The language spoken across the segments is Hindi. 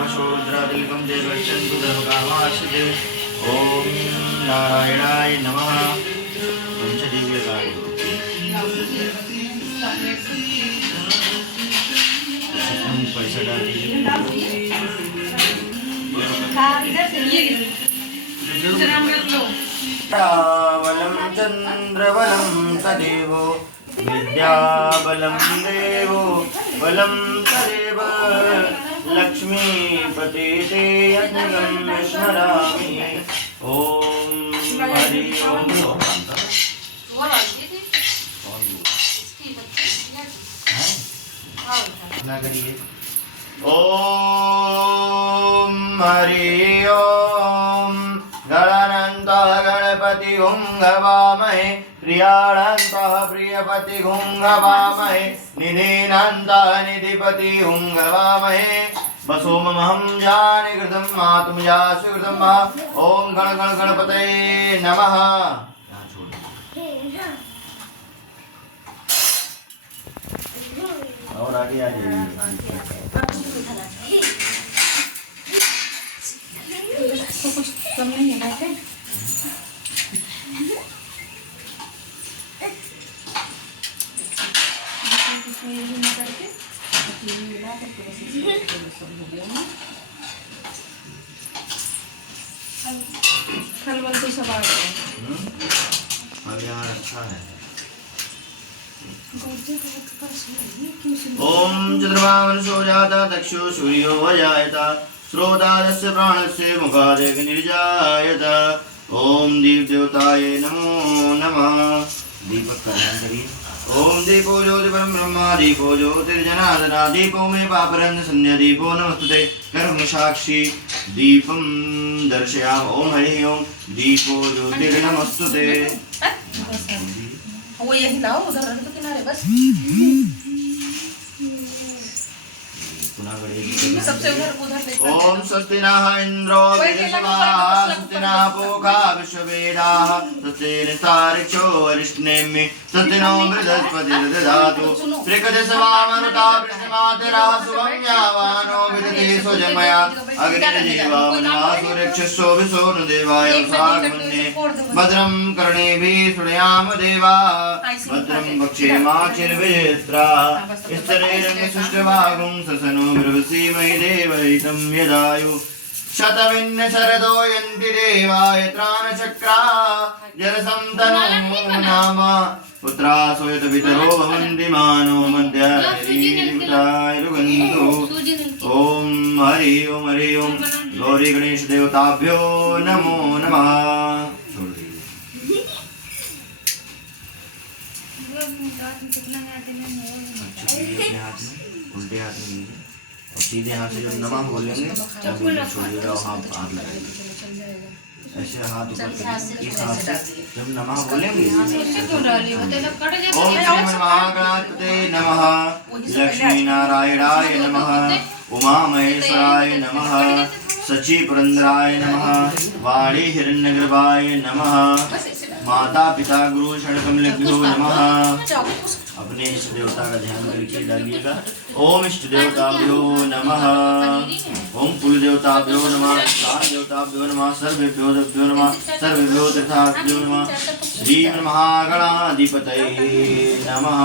वशोद्रातिलकं जय गच्छन्तु धर्मकामाश्रिते। ओम नारायणाय नमः। पंचदिव्यकाय पैसा डाल वलं चंद्रवलं तदेव विद्याबलं देवो बलं तदेव लक्ष्मीपते ते यज्ञं स्मरामि। ओम हरि ओम। ओम हरि ओम। गणानन्तः गणपति हुं हवामहे प्रियाणन्तः प्रियपति हुं हवामहे निधीनान्तः निधिपति हुं हवामहे वसोमहं जानिकृतं मातुमया सुकृतं वा। ओम गण गण गणपतये नमः। और आगे आ जाइए। तो कुछ कम नहीं है बात है। इसमें ये नहीं करके अकेले मिला करके बस इसमें सब हो गया ना। फल वल तो सब आ गया। अब यहाँ अच्छा है। ओम चंद्रमा वंशो जाता दक्षो सूर्यो वजायता श्रोतादस्य प्राणस्य मुखादग्निर्जायत। ओम दीप देवताय नमो नमः। दीपक का ध्यान करिए। ओम दीपो ज्योति परम ब्रह्मा दीपो ज्योतिर्जनार्दना दीपो मे पापरंद संध्या दीपो नमस्तुते कर्म साक्षी दीपम दर्शयामि। ओम हरि ओम। दीपो ज्योतिर्नमस्तुते। वो यही लाओ उधर रख दो किनारे बस। सबसे उधर ओम स्वस्ति नः इंद्रो विश्वाः स्वस्ति नः पूषा विश्ववेदाः स्वस्ति निस्तारिक्षो अरिष्टनेमि स्वस्ति नो बृहस्पतिर्दधातु त्रिकदशवामनुता वृष्टिमातरः शुभं यावानो विदधि स्वजमया अग्निर्जीवावनासुरक्षस्यो विशोनुदेवाय साग्मन्ये भद्रं कर्णेभिः शृणुयाम देवा भद्रं वक्षेमाक्षिर्विजयत्राः स्थिरैरङ्गसुष्ठभागुं ससनो ब्रवीमहि देवहितं यदायु शतमिन्न शरदो यन्ति देवाय त्राणचक्रा जलसं तनूं नाम पुत्रा सोयत पितरो भवन्ति मानो मध्यायुरुगन्धो। ओम हरि ओम हरि ओम। गौरी गणेश देवताभ्यो नमो नमः। उल्टे हाथ में लीजिए और सीधे हाथ से जब नमः बोलेंगे तब छोड़िएगा वहाँ हाथ लगाइए। ऐसे हाथ ऊपर करिए। इस हाथ से जब नमः बोलेंगे ओम श्री महागणाधिपते नमः लक्ष्मी नारायणाय नमः उमा महेश्वराय नमः सची पुरंदराय नमः वाणी हिरण्यगर्भाय नमः माता पिता गुरु षड्कमलेभ्यो नमः। अपने इष्ट देवता का ध्यान करके डालिएगा। ओम इष्ट देवताभ्यो नमः। ओम कुल देवताभ्यो नमः। सार देवताभ्यो नमः। सर्वेभ्यो देवभ्यो नमः। सर्वेभ्यो तीर्थाभ्यो नमः। श्री महागणाधिपतये नमः।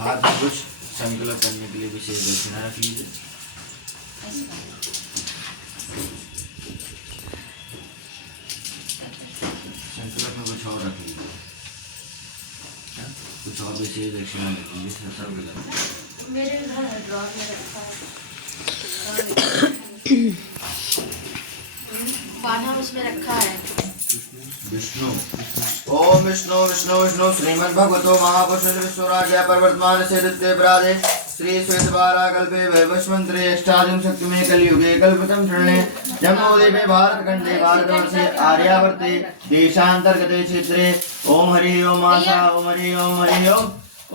हाथ में कुछ संकल्प करने के लिए विशेष दक्षिणा रख लीजिए। संकल्प में कुछ और रख लीजिए। कुछ और विशेष दक्षिणा रख लीजिए। मेरे घर है ड्रॉर में रखा है। बाधा उसमें रखा है। विष्णु ओम विष्णु विष्णु विष्णु श्रीमद्भगवतो महापुरुषो विश्वराजा प्रवर्तमान से द्वितीय प्रादे श्री श्वेतवारा कल्पे वैवस्वंतरे अष्टादश शक्ति में कलियुगे कल्पितम शरणे जम्बोदीपे भारतखंडे भारतवर्षे आर्यावर्ते देशांतर्गते क्षेत्रे। ओम हरि ओम आशा ओम हरि ओम हरि ओम।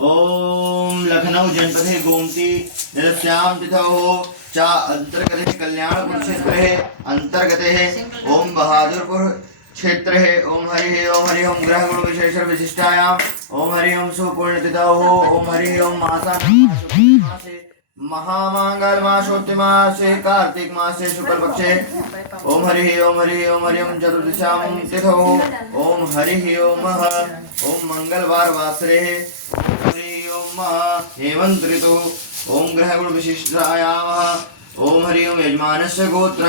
ओम लखनऊ जनपदे गोमती नरस्याम तिथौ चा अंतर्गते कल्याणपुर क्षेत्रे अंतर्गते। ओम बहादुरपुर क्षेत्र है। ओम हरि ओम ग्रह गुण विशेष विशिष्टायाम ओम हरि ओम सुपूर्णतिथौ ओम हरि ओम मासे महामंगल मासोत्तम मासे कार्तिक मासे शुक्ल पक्षे ओम हरि ओम चतुर्दशाम तिथौ ओम हरि ओम मंगलवार वासरे हरि ओम हेमंत ऋतु ओम ग्रह गुण विशिष्टायाम ओम हरि ओम यजमानस्य गोत्र।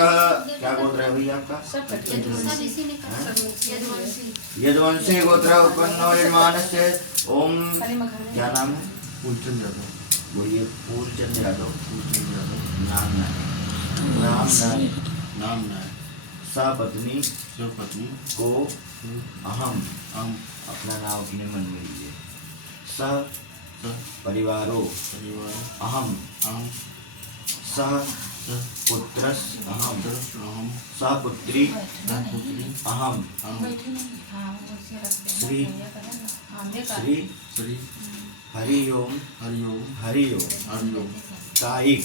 क्या गोत्र है भैया आपका? यदुवंशी गोत्र उत्पन्नो यजमानस्य। ओम क्या नाम है? फूलचंद यादव। बोलिए। फूलचंद यादव। फूलचंद यादव। नाम नाम नाय। सपत्नी स्वपत्नी को अहम हम अपना नाम अपने मन में लीजिए। स स परिवारो परिवार अहम हम सह स पुत्रस अहम हम सपुत्री पुत्री अहम हम श्री श्री श्री हरि ओम हरिओम हरिओम कायिक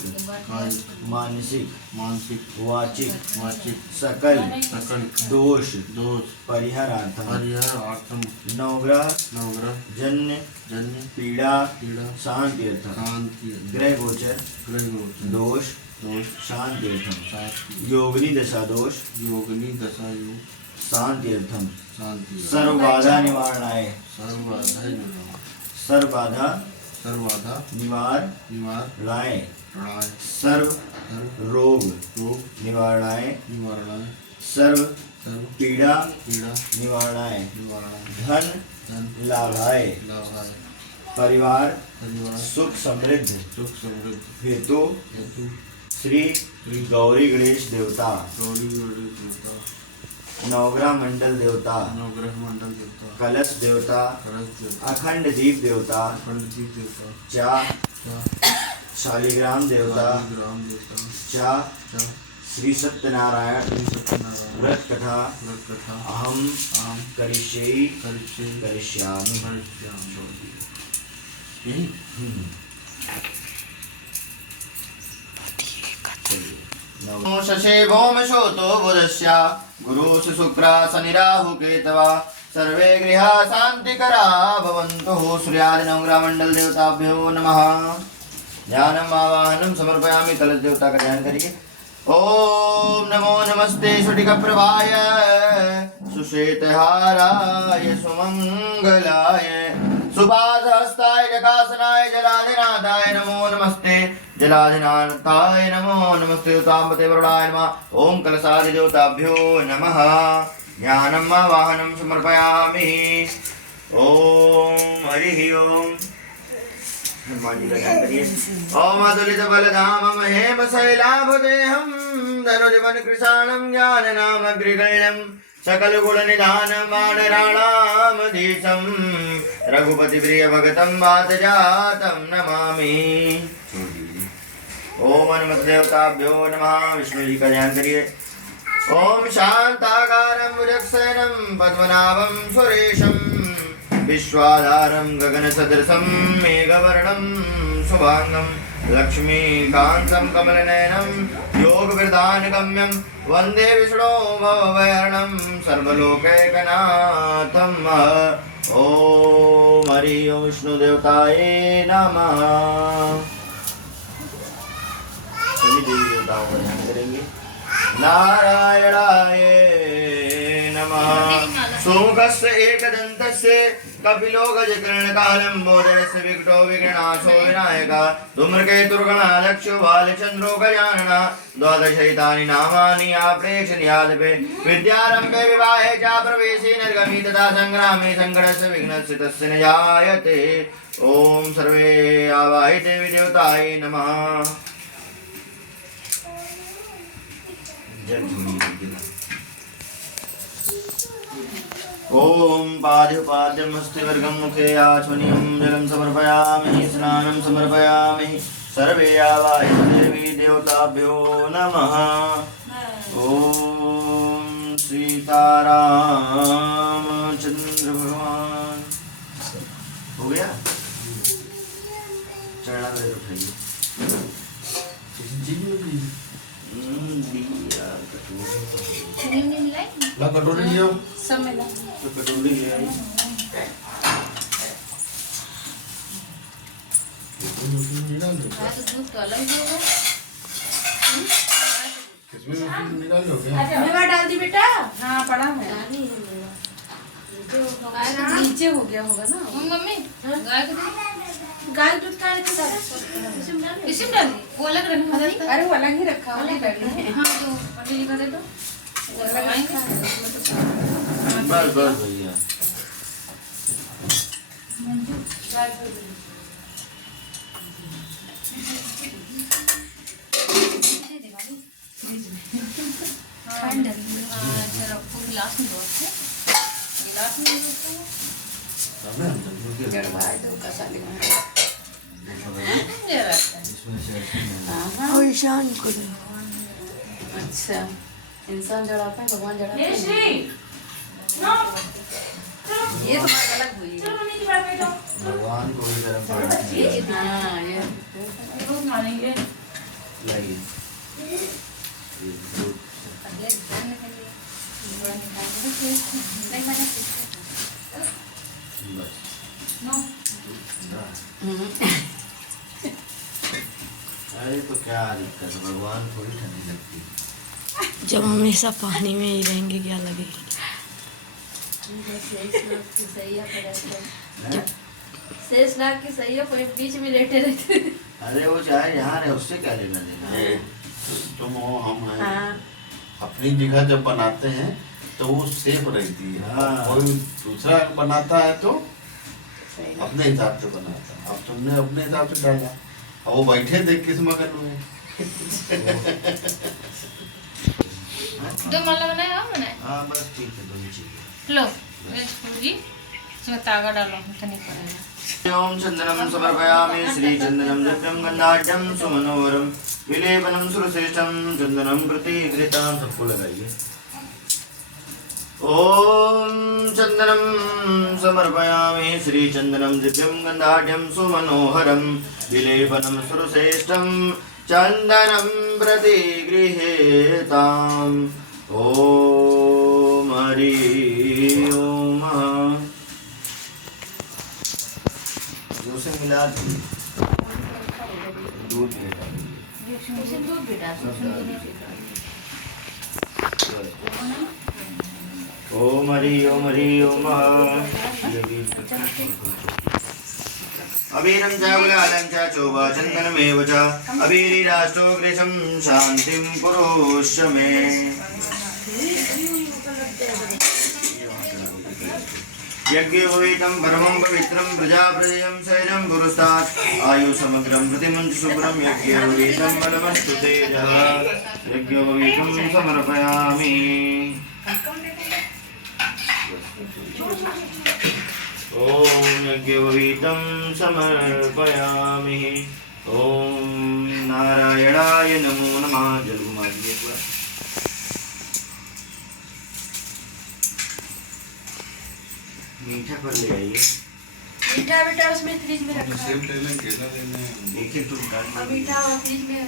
मानसिक मानसिक वाचिक वाचिक सकल सकल दोष दोष परिहरार्थम परिहारार्थम नवग्रह नवग्रह जन्य जन्य पीड़ा पीड़ा शांत्यर्थम शांति ग्रह गोचर ग्रह दोष दोष शांत्यर्थम शांति योगिनी दशा दोष योगिनी दशा योग शांत्यर्थम शांति सर्व बाधा निवारणाय सर्वबाधा सर्व बाधा निवार निवारणाय प्रणाय सर्व रोग रोग निवारणाय निवारणाय सर्व सर्व पीड़ा पीड़ा निवारणाय निवारणाय धन धन लाभाय लाभाय परिवार परिवार सुख समृद्ध सुख समृद्धि हेतु हेतु श्री गौरी गणेश देवता गौरी देवता नवग्रह मंडल देवता नवग्रह मंडल देवता कलश देवता कलश देवता अखंड दीप देवता पंडित देवता चा शालिग्राम देवता ग्राम देवता चा च श्री सत्यनारायण श्री सत्यनारायण व्रत कथा व्रत कथा अहम अहम करिष्ये करिष्ये करिष्यामि। करिष्यामि। यही नमो शशे भौम शोतो बुधस्या गुरु शुक्रा शनि राहु केतवा सर्वे गृहा शांतिकरा भवन्तु। सूर्यादि नवग्रह मंडल देवताभ्यो नमः। ध्यानम आवाहनम समर्पयामि। कलश देवता का ध्यान करिए। ओम नमो नमस्ते स्फटिक प्रभाय सुश्वेतहाराय सुमंगलाय सुभासहस्ताय जकासनाय जलाधिनाथाय नमो नमस्ते। जलाधिनाथाय नमो नमस्ते। उताम्बते वरुणाय नमः। ओम कलशादि देवताभ्यो नमः। ज्ञानम वाहनम समर्पयामि। ओम हरि ओम। हनुमान जी का ध्यान करिए। ओम अतुलित बलधामं हेम शैलाभदेहं धनुर्वन कृशाणं ज्ञाननामग्रिगण्यं सकल गुण निधानं वानराणामधीशं रघुपति प्रिय भगतं वातजातं नमामि। ओम हनुमत देवताभ्यो नमः। विष्णु जी का ध्यान करिए। ओम शांताकारं भुजगशयनं पद्मनाभं सुरेशं विश्वाधारं गगनसदृशं मेघवर्णं शुभांगं लक्ष्मीकान्तं कमलनयनं योगविरदानगम्यं वन्दे विष्णो भवभयहरणं सर्वलोकैकनाथं। ओम हरि ओम विष्णुदेवताय नमः। सभी देवी देवताओं का ध्यान करेंगे। नारायणाय नमः। सोमकस्य एकदन्तस्य कपिलो गजकर्णकालम्बोदरस्य विकटो विघ्ननाशो विनायकः धूम्रकेतुर्गणाध्यक्षो बालचन्द्रो गजाननः द्वादशैतानि नामानि आप्रेक्षणीयादपि विद्यारम्भे विवाहे च प्रवेशे निर्गमे तथा सङ्ग्रामे सङ्कटस्य विघ्नस्य तस्य न जायते। ॐ सर्वे आवाहिते देवताय नमः। ओम पाद्योपाद्यमस्तिवर्गं मुखे आचमनीयं जलं समर्पयामि स्नानं समर्पयामि। सर्वे आवाहिते देवी देवताभ्यो नमः। ओम सीताराम चंद्र भगवान। हो गया? चढ़ना मेरे उठाइए। लगा कटोरी ले आओ। सब मिला तो कटोरी ले आई। निकाल दो। हाँ, तो दूध तो अलग ही होगा। इसमें निकाल दो क्या? मेवा डाल दी बेटा। हाँ पड़ा है। नीचे हो गया होगा ना मम्मी। गाय दूध का इसमें डाल दी। वो अलग रखा था। अरे वो अलग ही रखा हुआ है। हाँ जो पतीली का दे दो। बस बस भैया। गिलास में दो गिलास में ईशान को दे। अच्छा इंसान जड़ाता है भगवान जड़ाता है। ये तो बात अलग हुई। भगवान को भी गर्म पड़ा। हाँ ये मानेंगे। लाइए। ये दूध। बस। अरे तो क्या दिक्कत है, भगवान थोड़ी ठंडी लगती। जब हमेशा पानी में ही रहेंगे क्या लगेगी। शेष नाग की सही हो कोई बीच में लेटे रहते। अरे वो चाहे यहाँ रहे उससे क्या लेना देना। तुम हो हम हैं। हाँ अपनी जगह जब बनाते हैं तो वो सेफ रहती है। हाँ। कोई दूसरा बनाता है तो सही है। अपने हिसाब से बनाता है। अब तुमने अपने हिसाब से डाला, अब वो बैठे देख किस मगन में। दो माला बनाए और बनाए हाँ बस ठीक है, दोनों चाहिए। लो जी इसमें तागा डालो तो नहीं पड़ेगा। ओम चंदनम समर्पयामि श्री चंदनम दिव्यम गंधाढ्यम सुमनोहरम विलेपनम सुरश्रेष्ठम चंदनम प्रतिगृहीतां। सबको लगाइए। ओम चंदनम समर्पयामि श्री चंदनम दिव्यम गंधाढ्यम सुमनोहरम विलेपनम सुरश्रेष्ठम चंदनम प्रतिगृहीतां। ओम हरि ओम। उसे मिला दी दूध में डाल दिए। उसे दूध भी डाल ओम हरि ओम अबीरं च गुलालं च चोभा चन्दनमेव च अबीरिराष्टोग्रेशं शान्तिं कुरुष्व मे। यज्ञोपवीतं परमं पवित्रं प्रजाप्रजयं सैनं पुरस्तात् आयु समग्रं प्रतिमुञ्च शुभ्रं यज्ञोपवीतं बलमस्तु तेजः। यज्ञोपवीतं समर्पयामि। ओम यज्ञोपवीतं समर्पयामि। ओम नारायणाय नमो नमः। जल घुमा दीजिए एक बार। मीठा पर ले आइए। मीठा बेटा उसमें फ्रिज में रखा है। सेब लेने केला लेने एक एक टूट डाल और दीजिए। मीठा और फ्रिज में।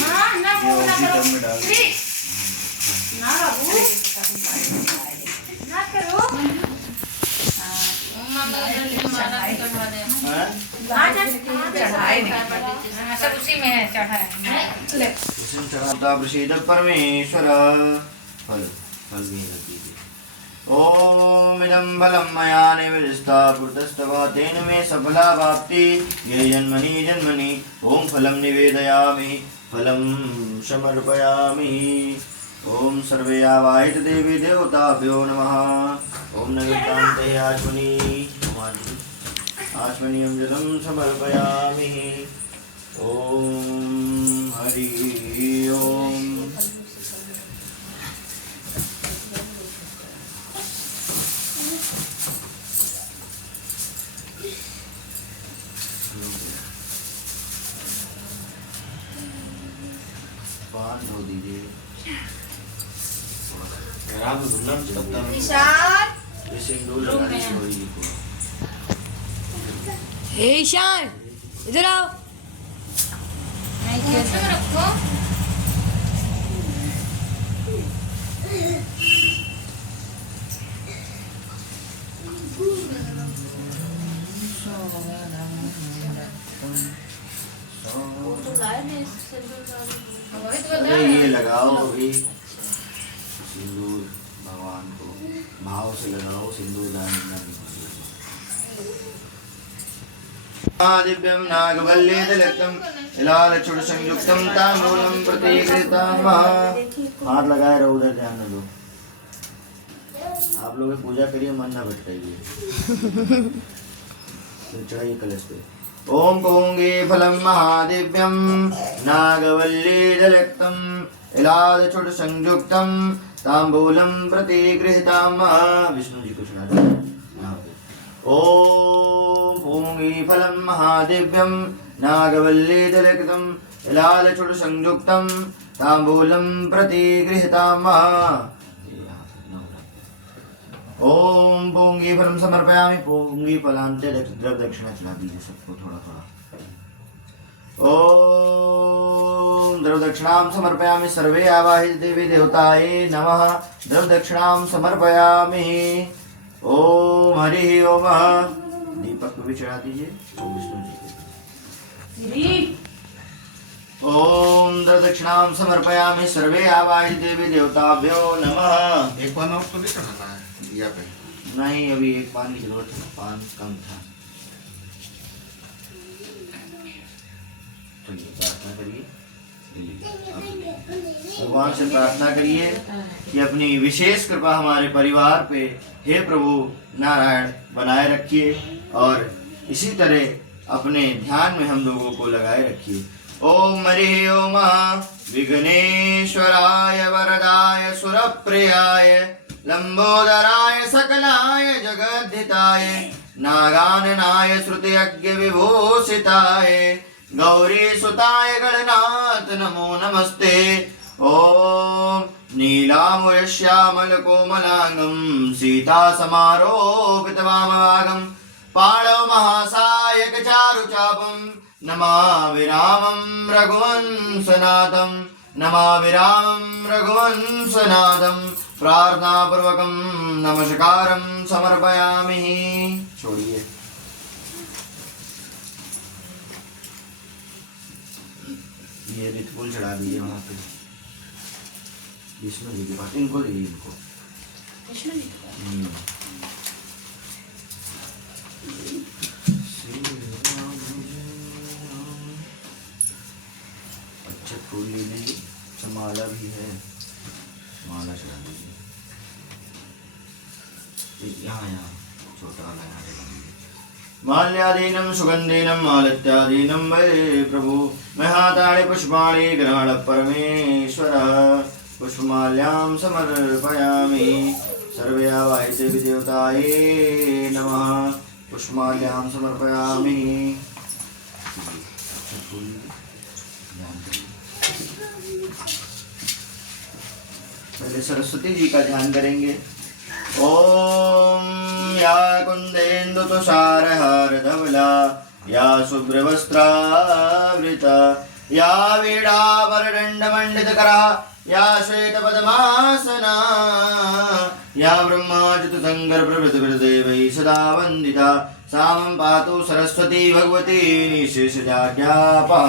हाँ ना ये वो ना उसी करो टब में डाल दीजिए। ना बाबू ना करो। माला भी चढ़ा दे। हाँ? चढ़ाए नहीं सब उसी में है चढ़ा है। उसमें चढ़ाता प्रसीद परमेश्वर। फल फल भी रख दीजिए। ओम इदं फलं मया निवेदितस्तव तेन मे सफला वाप्ति ये जन्मनि जन्मनि। ओम फलं निवेदयामि फलं समर्पयामि। ओम सर्वे आवाहित देवी देवताभ्यो नमः। ओम नैवेद्यान्ते आचमनीयं जलं समर्पयामि। ओम हरि ओम। पान धो दीजिए। राम दुल्हन चलता है। ईशान ये सिंदूर लगानी छोड़ी को। हे ईशान इधर आओ। नहीं कैसे रखो अरे ये लगाओ अभी सिंदूर भगवान को भाव से लगाओ सिंदूर दान दिव्यं नागवल्लीदलक्तं लालचूडसंयुक्तं ताम्बूलं प्रतीकृतं। हाथ लगाए रहो, उधर ध्यान न दो। आप लोग पूजा करिए, मन न भटकाइए। चढ़ाइए कलश पे। ओम पूंगी फलं महादिव्यं नागवल्लीदलक्तं लालचूडसंयुक्तं ताम्बूलं प्रतिगृहीतं। विष्णु जी को चढ़ा दो। ओम पूंगी फलं महादिव्यं नागवल्लीदलक्तं लालचूडसंयुक्तं ताम्बूलं प्रतिगृहीतं। ओम पूंगी फलम समर्पयामि। पूंगी फलांते द्रव दक्षिणा चला दीजिए सबको थोड़ा थोड़ा। ओम द्रव दक्षिणां समर्पयामि। सर्वे आवाहित देवी देवताये नमः। द्रव दक्षिणां समर्पयामि। ओम हरि ओम। दीपक को भी चढ़ा दीजिए। ओम विष्णु जी। ओम द्रव दक्षिणां समर्पयामि। सर्वे आवाहित देवी देवताभ्यो नमः। एक बार और तो नहीं चढ़ाना है दिया पे। नहीं, अभी एक पान की जरूरत है, पान कम था। चलिए प्रार्थना करिए। भगवान से प्रार्थना करिए कि अपनी विशेष कृपा हमारे परिवार पे हे प्रभु नारायण बनाए रखिए और इसी तरह अपने ध्यान में हम लोगों को लगाए रखिए। ओम हरि ओम। विघ्नेश्वराय वरदाय सुरप्रियाय लंबोदराय सकलाय जगद्धिताय नागाननाय श्रुतियज्ञ विभूषिताय गौरी सुताय गणनाथ नमो नमस्ते। ओम नीलाम्बरश्यामल कोमलांगं सीता समारोपित वामभागं पाणौ महासायक चारुचापं नमामि रामं रघुवंशनाथं। नमामि रामं रघुवंशनाथं। प्रार्थनापूर्वकं नमस्कारं समर्पयामि। छोड़िए। ये रितफूल चढ़ा दीजिए वहाँ पे विष्णु जी के पास। इनको दीजिए इनको। विष्णु जी अच्छा फूल ले लीजिए। माला भी है, माला चढ़ा दीजिए। यहाँ यहाँ छोटा वाला यहाँ चढ़ा दीजिए। माल्यादीनं सुगंधीनं मालत्यादीनं वै प्रभु महाताड़े पुष्पाणि ग्रहण परमेश्वर। पुष्पमाल्यां समर्पयामि। सर्वे आवाहित देवी देवताये नमः। पुष्पमाल्यां समर्पयामि। पहले सरस्वती जी का ध्यान करेंगे। ओम या कुंदेन्दु तुषारहार धवला या शुभ्रवस्त्रावृता या वीणावरदण्डमण्डितकरा या श्वेतपद्मासना या ब्रह्माच्युतशङ्करप्रभृतिभिर्देवैः सदा वन्दिता सा मम पातु सरस्वती भगवती निःशेषजाड्यापः।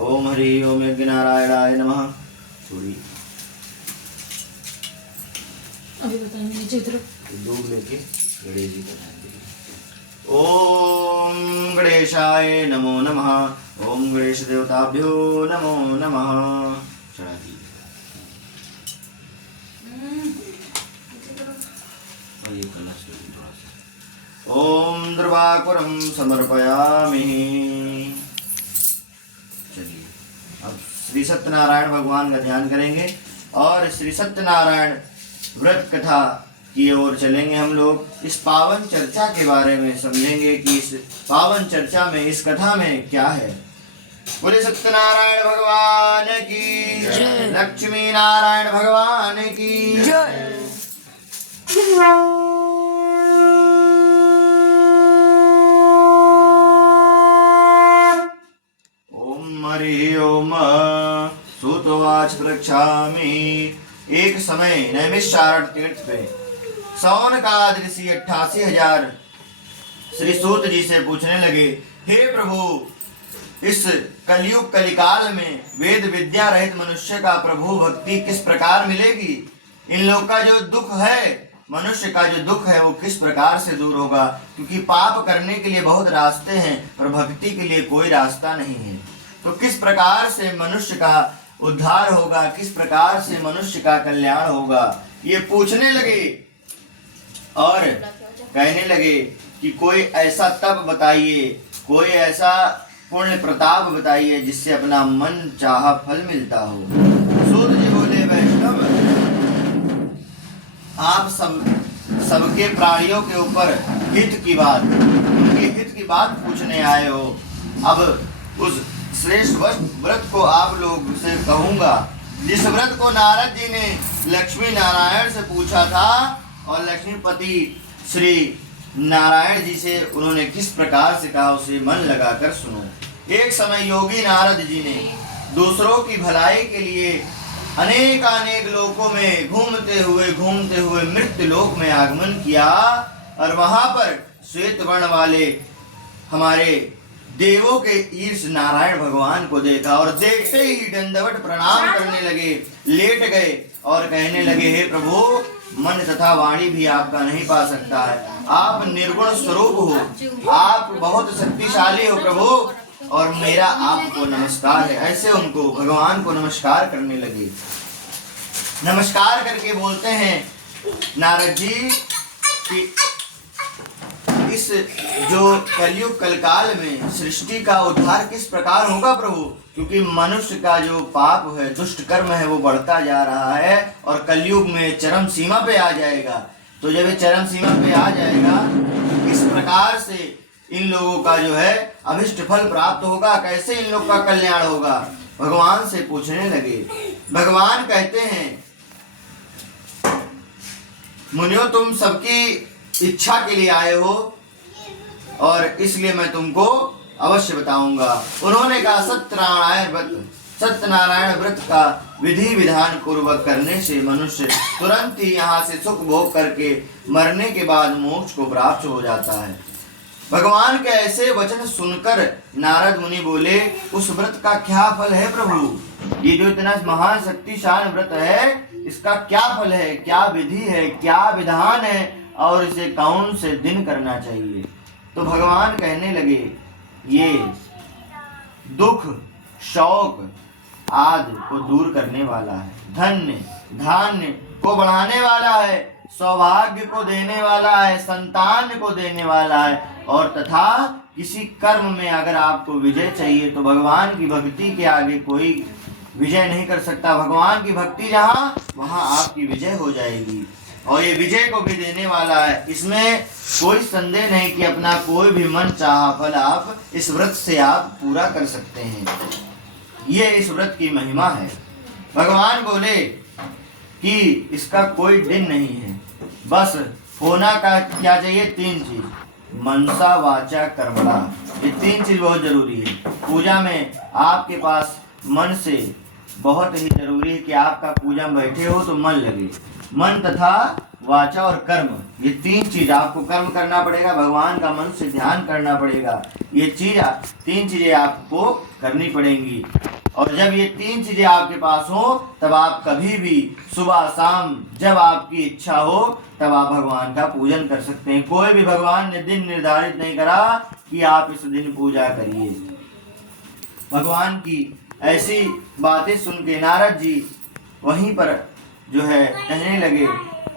ओम हरि ओम यज्ञनारायणाय नमः। छोड़िए। अभी बताएंगे चित्र दूध लेके गणेश जी को ध्यान दीजिए। ओम गणेशाय नमो नमः। ओम गणेश देवताभ्यो नमो नमः। चढ़ा दीजिए। और ये कलश थोड़ा सा। ओम द्रवाकुरं समर्पयामि। चलिए अब श्री सत्यनारायण भगवान का ध्यान करेंगे और श्री सत्यनारायण व्रत कथा की ओर चलेंगे। हम लोग इस पावन चर्चा के बारे में समझेंगे कि इस पावन चर्चा में, इस कथा में क्या है। बोले सत्यनारायण भगवान की जय। लक्ष्मी नारायण भगवान की जय। ओम हरि ओम। सुतवाच प्रक्षामि। एक समय नैमिषारण्य तीर्थ पे सौनकाद ऋषि 88,000 श्री सूत जी से पूछने लगे, हे प्रभु, इस कलयुग कलिकाल में वेद विद्या रहित मनुष्य का प्रभु भक्ति किस प्रकार मिलेगी? इन लोग का जो दुख है, मनुष्य का जो दुख है, वो किस प्रकार से दूर होगा? क्योंकि पाप करने के लिए बहुत रास्ते हैं पर भक्ति के लिए कोई रास्ता नहीं है। तो किस प्रकार से मनुष्य का उद्धार होगा, किस प्रकार से मनुष्य का कल्याण होगा, ये पूछने लगे और कहने लगे कि कोई ऐसा तप बताइए, कोई ऐसा पुण्य प्रताप बताइए जिससे अपना मन चाहा फल मिलता हो। सूत जी बोले, वैष्णव, आप सबके प्राणियों के ऊपर हित की बात, उनके हित की बात पूछने आए हो। अब उस श्रेष्ठ व्रत को आप लोग से कहूंगा, जिस व्रत को नारद जी ने लक्ष्मी नारायण से पूछा था और लक्ष्मीपति श्री नारायण जी से उन्होंने किस प्रकार से कहा, उसे मन लगाकर सुनो। एक समय योगी नारद जी ने दूसरों की भलाई के लिए अनेक लोकों में घूमते हुए मृत्यु लोक में आगमन किया और वहां पर श्वेत वर्ण वाले हमारे देवों के ईश नारायण भगवान को देखा और देखते ही दंडवत प्रणाम करने लगे, लेट गए और कहने लगे, हे प्रभु, मन तथा वाणी भी आपका नहीं पा सकता है, आप निर्गुण स्वरूप हो, आप बहुत शक्तिशाली हो प्रभु, और मेरा आपको नमस्कार है। ऐसे उनको भगवान को नमस्कार करने लगे। नमस्कार करके बोलते हैं नारद जी कि इस जो कलयुग कलकाल में सृष्टि का उद्धार किस प्रकार होगा प्रभु? क्योंकि मनुष्य का जो पाप है, दुष्ट कर्म है, वो बढ़ता जा रहा है और कलयुग में चरम सीमा पे आ जाएगा। तो जब ये चरम सीमा पे आ जाएगा, किस प्रकार से इन लोगों का जो है अभिष्ट फल प्राप्त होगा, कैसे इन लोग का कल्याण होगा, भगवान से पूछने लगे। भगवान कहते हैं, मुनियो, तुम सबकी इच्छा के लिए आए हो और इसलिए मैं तुमको अवश्य बताऊंगा। उन्होंने कहा, सत्यनारायण व्रत का विधि विधान पूर्वक करने से मनुष्य तुरंत ही यहाँ से सुख भोग करके मरने के बाद मोक्ष को प्राप्त हो जाता है। भगवान के ऐसे वचन सुनकर नारद मुनि बोले, उस व्रत का क्या फल है प्रभु? ये जो इतना महान शक्तिशाली व्रत है, इसका क्या फल है, क्या विधि है, क्या विधान है और इसे कौन से दिन करना चाहिए? तो भगवान कहने लगे, ये दुख शौक आदि को दूर करने वाला है, धन्य धान्य को बढ़ाने वाला है, सौभाग्य को देने वाला है, संतान को देने वाला है, और तथा किसी कर्म में अगर आपको विजय चाहिए तो भगवान की भक्ति के आगे कोई विजय नहीं कर सकता। भगवान की भक्ति जहाँ, वहाँ आपकी विजय हो जाएगी और ये विजय को भी देने वाला है। इसमें कोई संदेह नहीं कि अपना कोई भी मन चाहा फल आप इस व्रत से आप पूरा कर सकते हैं। ये इस व्रत की महिमा है। भगवान बोले कि इसका कोई दिन नहीं है, बस होना का क्या चाहिए, 3 चीज, मनसा वाचा कर्मणा, ये 3 चीज बहुत जरूरी है। पूजा में आपके पास मन से बहुत ही जरूरी है कि आपका पूजा में बैठे हो तो मन लगे, मन तथा वाचा और कर्म, ये 3 चीज आपको कर्म करना पड़ेगा, भगवान का मन से ध्यान करना पड़ेगा। ये 3 चीजें आपको करनी पड़ेंगी और जब ये 3 चीजें आपके पास हो तब आप कभी भी सुबह शाम जब आपकी इच्छा हो तब आप भगवान का पूजन कर सकते हैं। कोई भी भगवान ने दिन निर्धारित नहीं करा कि आप इस दिन पूजा करिए। भगवान की ऐसी बातें सुन के नारद जी वहीं पर जो है कहने लगे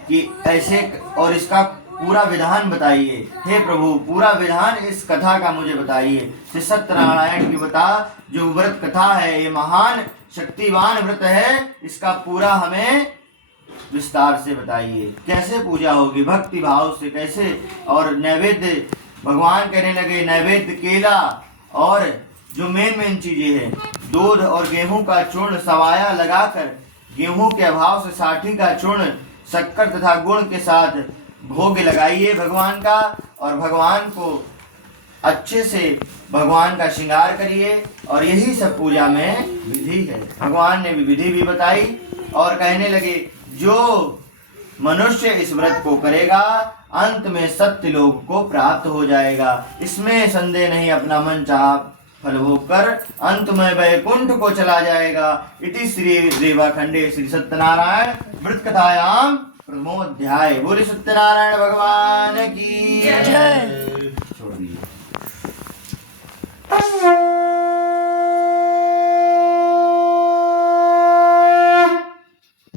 कि ऐसे और इसका पूरा विधान बताइए, हे प्रभु, पूरा विधान इस कथा का मुझे बताइए। श्री सत्यनारायण की बता जो व्रत कथा है, ये महान शक्तिवान व्रत है, इसका पूरा हमें विस्तार से बताइए। कैसे पूजा होगी, भक्ति भाव से कैसे, और नैवेद्य भगवान कहने लगे नैवेद्य केला और जो मेन चीजें हैं, दूध और गेहूं का चूर्ण सवाया लगाकर गेहूं के अभाव से साठी का चूर्ण शक्कर तथा गुड़ के साथ भोग लगाइए भगवान का और भगवान को अच्छे से भगवान का श्रृंगार करिए। और यही सब पूजा में विधि है। भगवान ने विधि भी बताई और कहने लगे जो मनुष्य इस व्रत को करेगा, अंत में सत्य लोक को प्राप्त हो जाएगा। इसमें संदेह नहीं, अपना मन चाहा फल भोग कर अंत में वैकुंठ को चला जाएगा। इति श्री रेवाखंडे श्री सत्यनारायण व्रत कथायाम प्रथमोध्याय। बोले सत्यनारायण भगवान की जय। छोड़ दीजिए।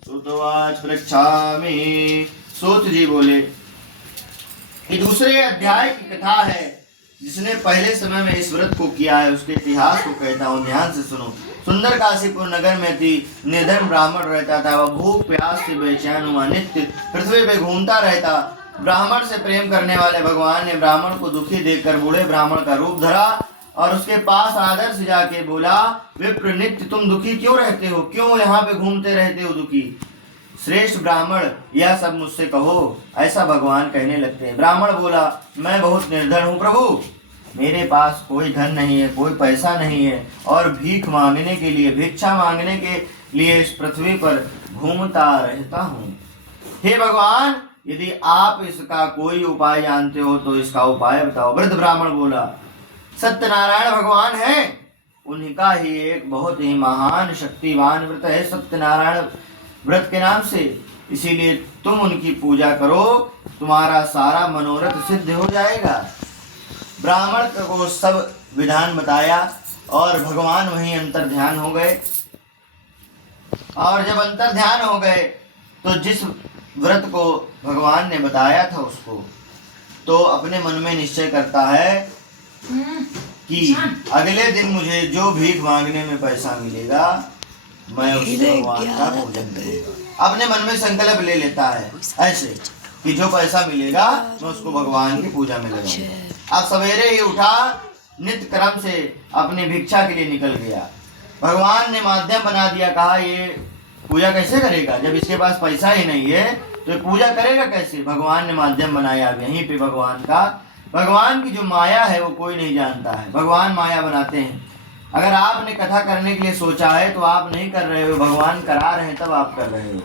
सुतवाच पृच्छामि। सूत जी बोले, ये दूसरे अध्याय की कथा है। जिसने पहले समय में इस व्रत को किया है उसके इतिहास को कहता हूँ, ध्यान से सुनो। सुंदर काशीपुर नगर में थी निर्धन ब्राह्मण रहता था। वह भूख प्यास से बेचैन हुआ नित्य पृथ्वी पे घूमता रहता। ब्राह्मण से प्रेम करने वाले भगवान ने ब्राह्मण को दुखी देखकर बूढ़े ब्राह्मण का रूप धरा और उसके पास आदर से जाके बोला, विप्र नित्य तुम दुखी क्यों रहते हो? क्यों यहाँ पे घूमते रहते हो दुखी? श्रेष्ठ ब्राह्मण, यह सब मुझसे कहो, ऐसा भगवान कहने लगते हैं। ब्राह्मण बोला, मैं बहुत निर्धन हूँ प्रभु, मेरे पास कोई धन नहीं है, कोई पैसा नहीं है और भीख मांगने के लिए, भिक्षा मांगने के लिए इस पृथ्वी पर घूमता रहता हूँ। हे भगवान, यदि आप इसका कोई उपाय जानते हो तो इसका उपाय बताओ। वृद्ध ब्राह्मण बोला, सत्यनारायण भगवान है, उन्हीं का ही एक बहुत ही महान शक्तिवान व्रत है सत्यनारायण व्रत के नाम से, इसीलिए तुम उनकी पूजा करो, तुम्हारा सारा मनोरथ सिद्ध हो जाएगा। ब्राह्मण को सब विधान बताया और भगवान वहीं अंतर ध्यान हो गए। और जब अंतर ध्यान हो गए तो जिस व्रत को भगवान ने बताया था उसको, तो अपने मन में निश्चय करता है कि अगले दिन मुझे जो भीख मांगने में पैसा मिलेगा मैं उससे भगवान का पूजन करूंगा। अपने मन में संकल्प ले लेता है ऐसे कि जो पैसा मिलेगा मैं उसको भगवान की पूजा में लगाऊंगा। अब सवेरे ही उठा, नित्य क्रम से अपनी भिक्षा के लिए निकल गया। भगवान ने माध्यम बना दिया, कहा ये पूजा कैसे करेगा? जब इसके पास पैसा ही नहीं है तो ये पूजा करेगा कैसे? भगवान ने माध्यम बनाया। यहीं पे भगवान की जो माया है वो कोई नहीं जानता है। भगवान माया बनाते हैं। अगर आपने कथा करने के लिए सोचा है तो आप नहीं कर रहे हो, भगवान करा रहे हैं तब आप कर रहे हो।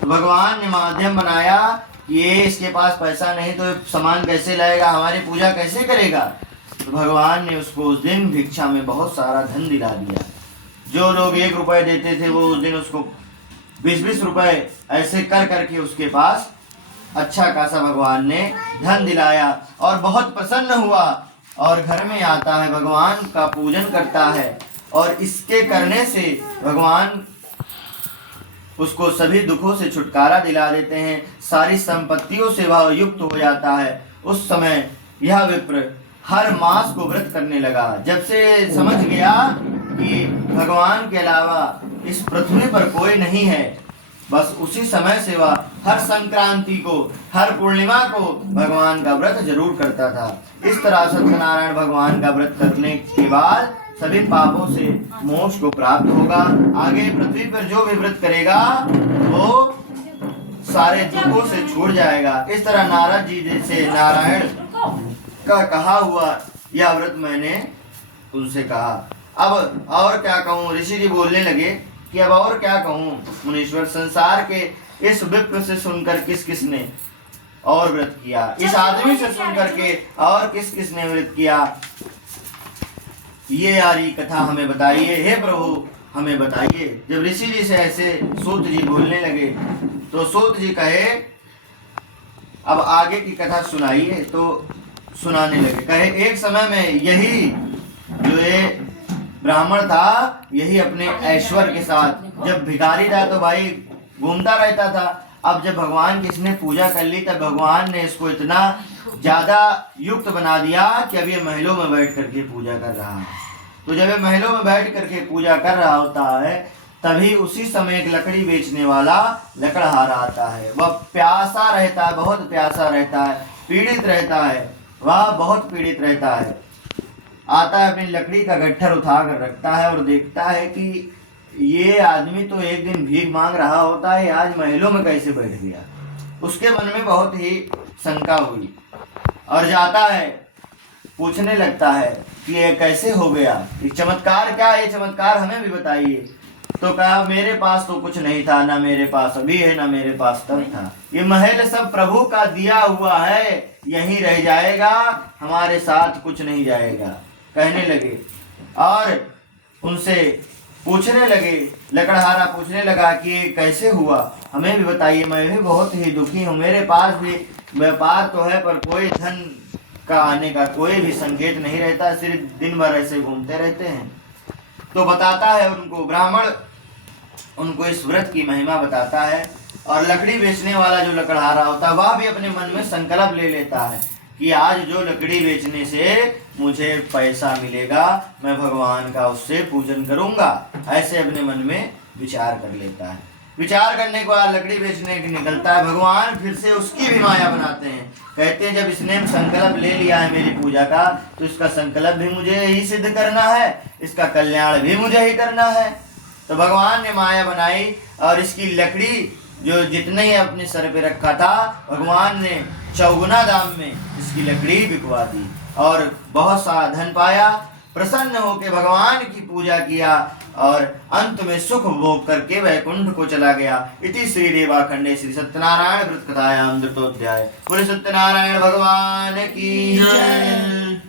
तो भगवान ने माध्यम बनाया कि ये इसके पास पैसा नहीं तो सामान कैसे लाएगा, हमारी पूजा कैसे करेगा? तो भगवान ने उसको उस दिन भिक्षा में बहुत सारा धन दिला दिया। जो लोग 1 रुपए देते थे वो उस दिन उसको 20-20 रुपए ऐसे कर करके उसके पास अच्छा खासा भगवान ने धन दिलाया और बहुत प्रसन्न हुआ और घर में आता है, भगवान का पूजन करता है और इसके करने से भगवान उसको सभी दुखों से छुटकारा दिला देते हैं, सारी संपत्तियों से वह युक्त हो जाता है। उस समय यह विप्र हर मास को व्रत करने लगा। जब से समझ गया कि भगवान के अलावा इस पृथ्वी पर कोई नहीं है, बस उसी समय से वह हर संक्रांति को, हर पूर्णिमा को भगवान का व्रत जरूर करता था। इस तरह सत्यनारायण भगवान का व्रत करने के बाद सभी पापों से मोक्ष को प्राप्त होगा। आगे पृथ्वी पर जो भी व्रत करेगा वो सारे दुखों से छूट जाएगा। इस तरह नारद जी से नारायण का कहा हुआ यह व्रत मैंने उनसे कहा। अब और क्या कहूँ? ऋषि जी बोलने लगे कि अब और क्या कहूँ मुनीश्वर, संसार के इस विप्र से सुनकर किस किस ने और व्रत किया, इस आदमी से सुनकर के और किस किस ने व्रत किया, ये यारी कथा हमें बताइए, हे प्रभु हमें बताइए। जब ऋषि जी से ऐसे सूत जी बोलने लगे तो सूत जी कहे अब आगे की कथा सुनाइए। तो सुनाने लगे, कहे एक समय में यही जो ये ब्राह्मण था, यही अपने ऐश्वर्य के साथ, जब भिखारी था तो भाई घूमता रहता था, अब जब भगवान की इसने पूजा कर ली तब भगवान ने इसको इतना ज्यादा युक्त बना दिया कि अब ये महलों में बैठ करके पूजा कर रहा है। तो जब ये महलों में बैठ करके पूजा कर रहा होता है तभी उसी समय एक लकड़ी बेचने वाला लकड़हारा आता है। वह प्यासा रहता है, बहुत प्यासा रहता है, पीड़ित रहता है, वह बहुत पीड़ित रहता है। आता है, अपनी लकड़ी का गट्ठर उठा कर रखता है और देखता है कि ये आदमी तो एक दिन भीख मांग रहा होता है, आज महलों में कैसे बैठ गया। उसके मन में बहुत ही शंका हुई और जाता है, पूछने लगता है कि ये कैसे हो गया, ये चमत्कार क्या है, ये चमत्कार हमें भी बताइए। तो कहा मेरे पास तो कुछ नहीं था, ना मेरे पास अभी है, ना मेरे पास तब था। ये महल सब प्रभु का दिया हुआ है, यहीं रह जाएगा, हमारे साथ कुछ नहीं जाएगा, कहने लगे। और उनसे पूछने लगे, लकड़हारा पूछने लगा कि ये कैसे हुआ, हमें भी बताइए, मैं भी बहुत ही दुखी हूँ, मेरे पास भी व्यापार तो है पर कोई धन का आने का कोई भी संकेत नहीं रहता, सिर्फ दिन भर ऐसे घूमते रहते हैं। तो बताता है उनको ब्राह्मण, उनको इस व्रत की महिमा बताता है। और लकड़ी बेचने वाला जो लकड़हारा होता है वह भी अपने मन में संकल्प ले लेता है कि आज जो लकड़ी बेचने से मुझे पैसा मिलेगा मैं भगवान का उससे पूजन करूंगा, ऐसे अपने मन में विचार कर लेता है। विचार करने के बाद लकड़ी बेचने के निकलता है। भगवान फिर से उसकी भी माया बनाते हैं, कहते हैं जब इसने संकल्प ले लिया है मेरी पूजा का तो इसका संकल्प भी मुझे ही सिद्ध करना है, इसका कल्याण भी मुझे ही करना है। तो भगवान ने माया बनाई और इसकी लकड़ी जो जितने ही अपने सर पे रखा था भगवान ने चौगुना दाम में इसकी लकड़ी बिकवा दी और बहुत सारा धन पाया। प्रसन्न होकर भगवान की पूजा किया और अंत में सुख भोग करके वैकुंठ को चला गया। इति श्री रेवाखंडे श्री सत्यनारायण व्रत कथायाम द्वितीयोध्याय। बोले सत्यनारायण भगवान की जय।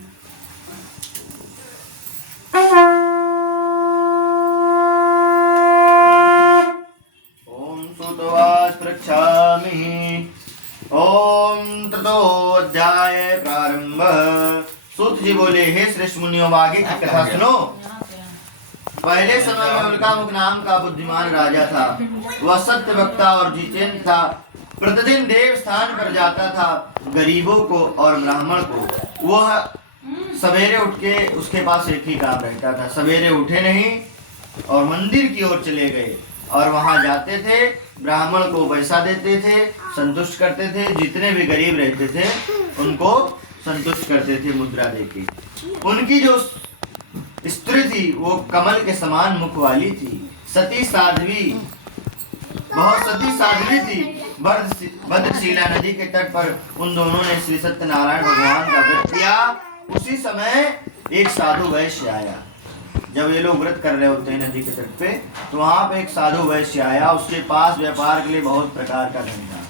ओम सुतवास पृच्छामि। ओम तृतीयोध्याय प्रारंभ। सूत जी बोले, हे श्रेष्ठ मुनियों, आगे की कथा सुनो। पहले समय में उल्कामुख नाम का बुद्धिमान राजा था। वह सत्य वक्ता और जितेंद्र था। प्रतिदिन देव स्थान पर जाता था। गरीबों को और ब्राह्मण को वह सवेरे उठ के उसके पास एक ही काम रहता था, सवेरे उठे नहीं और मंदिर की ओर चले गए और वहां जाते थे, ब्राह्मण को पैसा देते थे, संतुष्ट करते थे, जितने भी गरीब रहते थे उनको संतुष्ट करते थे मुद्रा देके। उनकी जो स्त्री थी वो कमल के समान मुख वाली थी, सती साध्वी, बहुत सती साध्वी थी। भद्रशिला नदी के तट पर उन दोनों ने श्री सत्यनारायण भगवान का व्रत किया। उसी समय एक साधु वैश्य आया। जब ये लोग व्रत कर रहे होते हैं नदी के तट पे, तो वहां पे एक साधु वैश्य आया। उसके पास व्यापार के लिए बहुत प्रकार का धन था।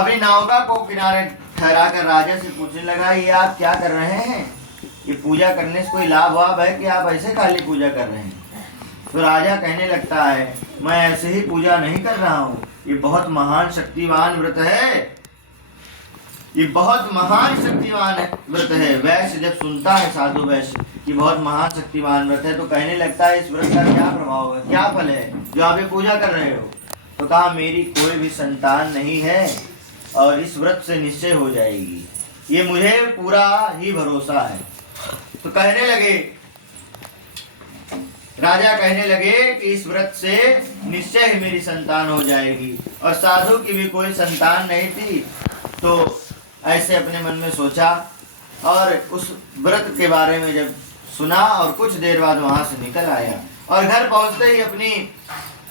अपनी नौका को किनारे ठहरा कर राजा से पूछने लगा, ये आप क्या कर रहे हैं? ये पूजा करने से कोई लाभ वाभ है कि आप ऐसे खाली पूजा कर रहे हैं? तो राजा कहने लगता है, मैं ऐसे ही पूजा नहीं कर रहा हूँ, ये बहुत महान शक्तिवान व्रत है, ये बहुत महान शक्तिवान व्रत है। वैश्य जब सुनता है साधु वैश्य कि बहुत महान शक्तिवान व्रत है तो कहने लगता है इस व्रत का क्या प्रभाव है, क्या फल है जो आप ये पूजा कर रहे हो? तो कहा, मेरी कोई भी संतान नहीं है और इस व्रत से निश्चय हो जाएगी, ये मुझे पूरा ही भरोसा है। तो कहने लगे, राजा कहने लगे कि इस व्रत से निश्चय ही मेरी संतान हो जाएगी। और साधु की भी कोई संतान नहीं थी, तो ऐसे अपने मन में सोचा और उस व्रत के बारे में जब सुना और कुछ देर बाद वहां से निकल आया और घर पहुंचते ही अपनी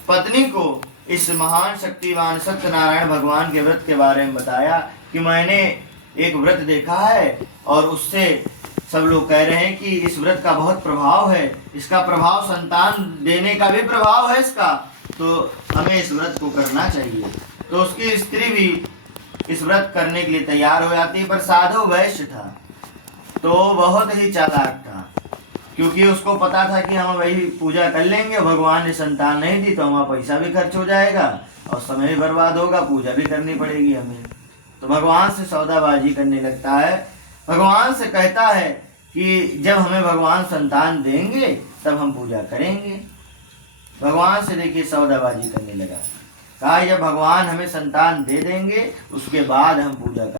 पत्नी को इस महान शक्तिवान सत्यनारायण भगवान के व्रत के बारे में बताया कि मैंने एक व्रत देखा है और उससे सब लोग कह रहे हैं कि इस व्रत का बहुत प्रभाव है, इसका प्रभाव संतान देने का भी प्रभाव है इसका, तो हमें इस व्रत को करना चाहिए। तो उसकी स्त्री भी इस व्रत करने के लिए तैयार हो जाती है। पर साधु वैश्य था तो बहुत ही चालाक था, क्योंकि उसको पता था कि हम वही पूजा कर लेंगे, भगवान ने संतान नहीं दी तो हमारा पैसा भी खर्च हो जाएगा और समय भी बर्बाद होगा, पूजा भी करनी पड़ेगी हमें। तो भगवान से सौदाबाजी करने लगता है। भगवान से कहता है कि जब हमें भगवान संतान देंगे तब हम पूजा करेंगे। भगवान से देखिए सौदाबाजी करने लगा। कहा, जब भगवान हमें संतान दे देंगे उसके बाद हम पूजा